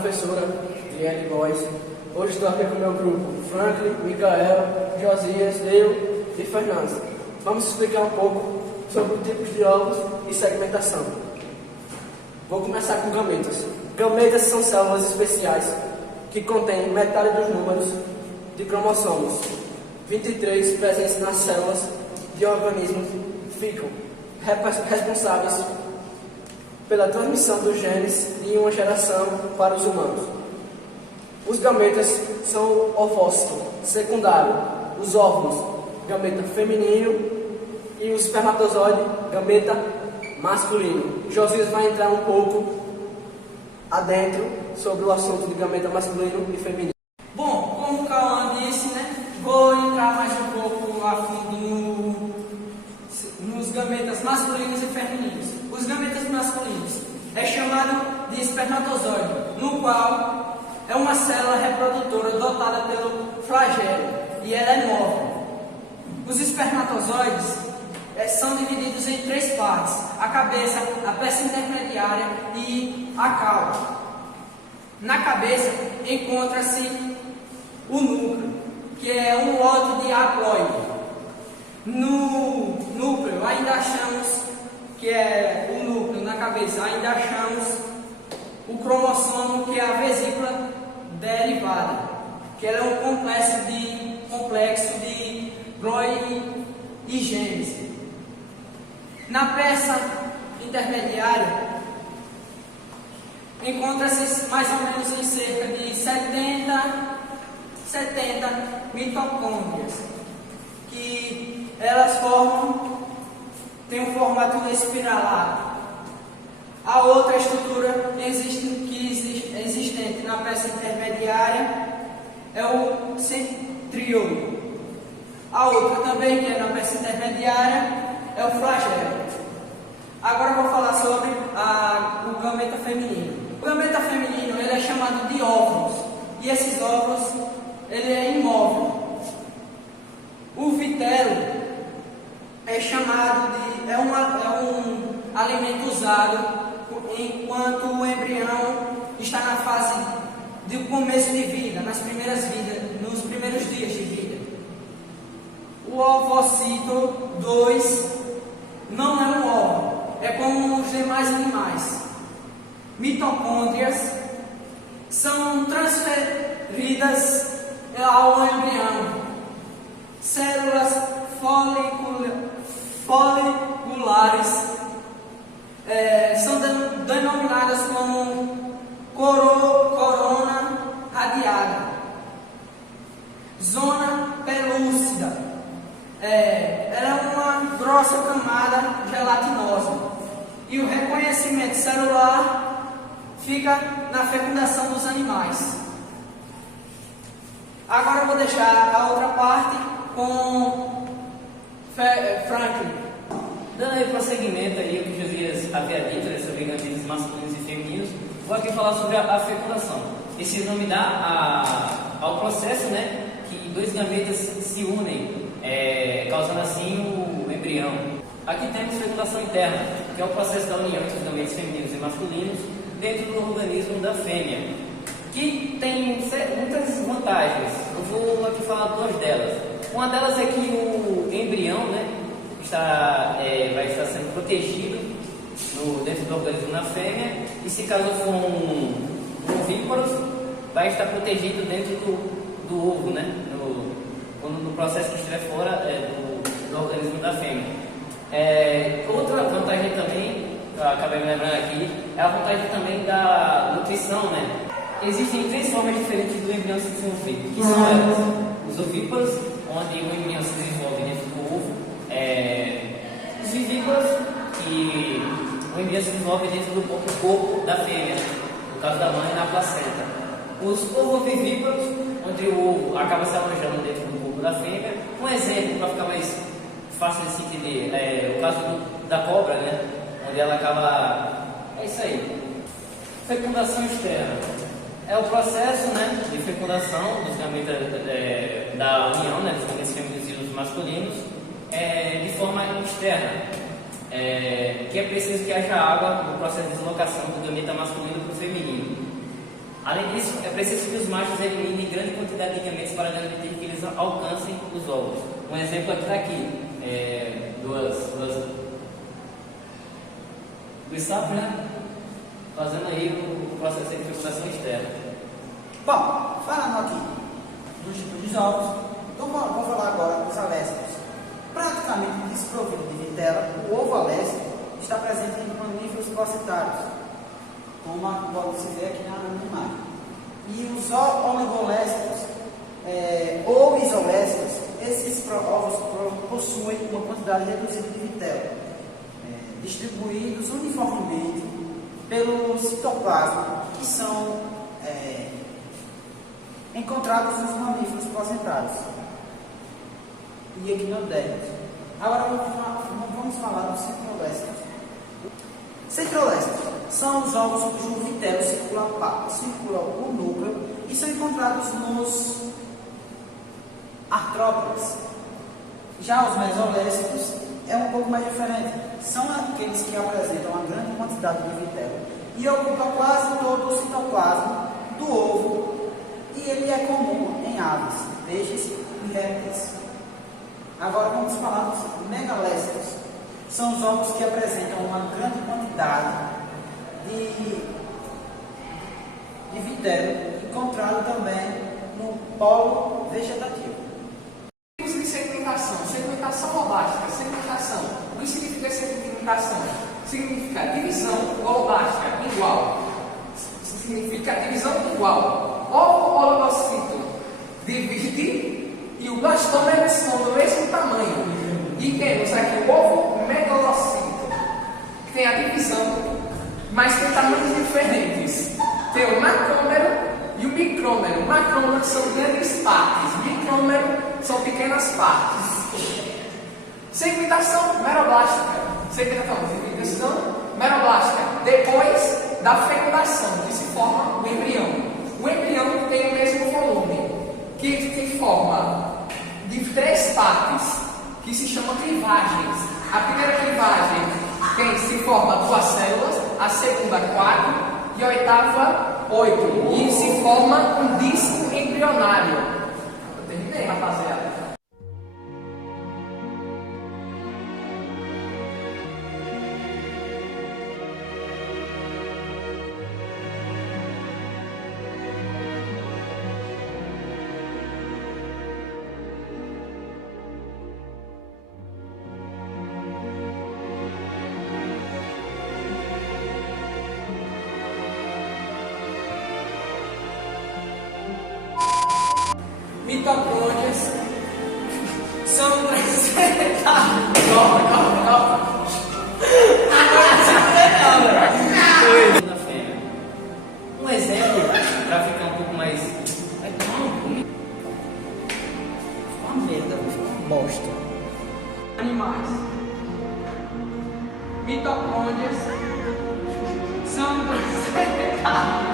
Professora Liane Góes. Hoje estou aqui com o meu grupo Franklin, Micael, Josias, Deu e Fernando. Vamos explicar um pouco sobre os tipos de ovos e segmentação. Vou começar com gametas. Gametas são células especiais que contêm metade dos números de cromossomos 23 presentes nas células de organismos ficam responsáveis pela transmissão dos genes de uma geração para os humanos. Os gametas são o ovócito secundário, os óvulos, gameta feminino, e o espermatozoide, gameta masculino. Josias vai entrar um pouco adentro sobre o assunto de gameta masculino e feminino. Bom, como o Cauã disse, vou entrar mais um pouco a fundo nos gametas masculinos e femininos. Os gametas masculinos é chamado de espermatozoide, no qual é uma célula reprodutora dotada pelo flagelo e ela é móvel. Os espermatozoides são divididos em três partes: a cabeça, a peça intermediária e a cauda. Na cabeça encontra-se o núcleo, que é um lote de haploide. No núcleo ainda achamos, que é o núcleo na cabeça, ainda achamos o cromossomo, que é a vesícula derivada, que ela é um complexo de Breuer e Gêmeos. Na peça intermediária encontra-se mais ou menos em cerca de 70 mitocôndrias, que elas têm um formato espiralado. A outra estrutura existente na peça intermediária é o centríolo. A outra também, que é na peça intermediária, é o flagelo. Agora eu vou falar sobre o gameta feminino. O gameta feminino ele é chamado de óvulos, e esses óvulos ele é imóvel. O vitelo é chamado de um alimento usado enquanto o embrião está na fase de começo de vida, nos primeiros dias de vida. O ovocito 2 não é um óvulo, é como os demais animais. Mitocôndrias são transferidas ao embrião. Células foliculares são denominadas como corona radiada. Zona pelúcida, ela é uma grossa camada gelatinosa. E o reconhecimento celular fica na fecundação dos animais. Agora eu vou deixar a outra parte com Franklin. Dando aí prosseguimento aí o que Josias havia dito sobre gametas masculinos e femininos, vou aqui falar sobre a fecundação. Esse nome dá ao processo, que dois gametas se unem, causando assim o embrião. Aqui temos fecundação interna, que é o processo da união entre os gametas femininos e masculinos dentro do organismo da fêmea, que tem muitas vantagens. Eu vou aqui falar duas delas. Uma delas é que o embrião, vai estar sendo protegido dentro do organismo da fêmea, e se caso for um ovíparo, vai estar protegido dentro do ovo, no processo que estiver fora do organismo da fêmea. Outra vantagem também, que eu acabei me lembrando aqui, é a vantagem também da nutrição, Existem três formas diferentes do embrião se desenvolver, que são elas: os ovíparos, onde o embrião se desenvolve dentro do ovo, os vivíparos, que o embrião se desenvolve dentro do corpo da fêmea, no caso da mãe, na placenta. Os ovovivíparos, onde o ovo acaba se alojando dentro do corpo da fêmea. Um exemplo, para ficar mais fácil de se entender, o caso da cobra, onde ela acaba... É isso aí. Fecundação externa é o processo de fecundação dos gametas da união, dos gametas femininos e dos masculinos, de forma externa, que é preciso que haja água no processo de deslocação do gameta masculino para o feminino. Além disso, é preciso que os machos eliminem grande quantidade de gametas para garantir que eles alcancem os ovos. Um exemplo aqui está aqui. Dois sapos, né? Fazendo aí o processo de fecundação externa. Bom, falando aqui dos ovos, então vou falar agora dos alésticos. Praticamente desprovido de vitela, o ovo aléstico está presente em mamíferos placentários, como pode se ver aqui na imagem. E os oligolésticos ou isolésticos, esses ovos possuem uma quantidade reduzida de vitela, distribuídos uniformemente pelo citoplasma, que são encontrados nos mamíferos placentários e equinodérmicos. Agora vamos falar dos centrolésticos. Centrolésticos são os ovos cujo vitelo circula o núcleo e são encontrados nos artrópodes. Já os mesolésticos é um pouco mais diferente. São aqueles que apresentam uma grande quantidade de vitelo e ocupam quase todo o citoplasma do ovo, e ele é comum em aves, peixes e répteis. Agora vamos falar dos megalésticos. São os ovos que apresentam uma grande quantidade de vitelo, encontrado também no polo vegetativo. Tipos de segmentação. Segmentação holástica. Segmentação. O que significa segmentação? Significa divisão holástica, igual. Significa divisão igual. Ovo oligocito divide e o blastoma são do mesmo tamanho. E temos aqui o ovo megalocito, que tem a divisão, mas tem tamanhos diferentes. Tem o macrômero e o micrômero. Macrômero são grandes partes, micrômero são pequenas partes. Segmentação meroblástica. Segmentação meroblástica. Depois da fecundação, que se forma o embrião. O embrião tem o mesmo volume, que forma de 3 partes, que se chamam clivagens. A primeira clivagem se forma 2 células, a segunda 4 e a oitava 8. E se forma um disco embrionário. Eu terminei, rapaziada. Mitocôndrias são apresentadas. Calma. Agora Na fêmea. Um exemplo, para ficar um pouco mais. Uma merda, bosta. animais. Mitocôndrias são apresentadas.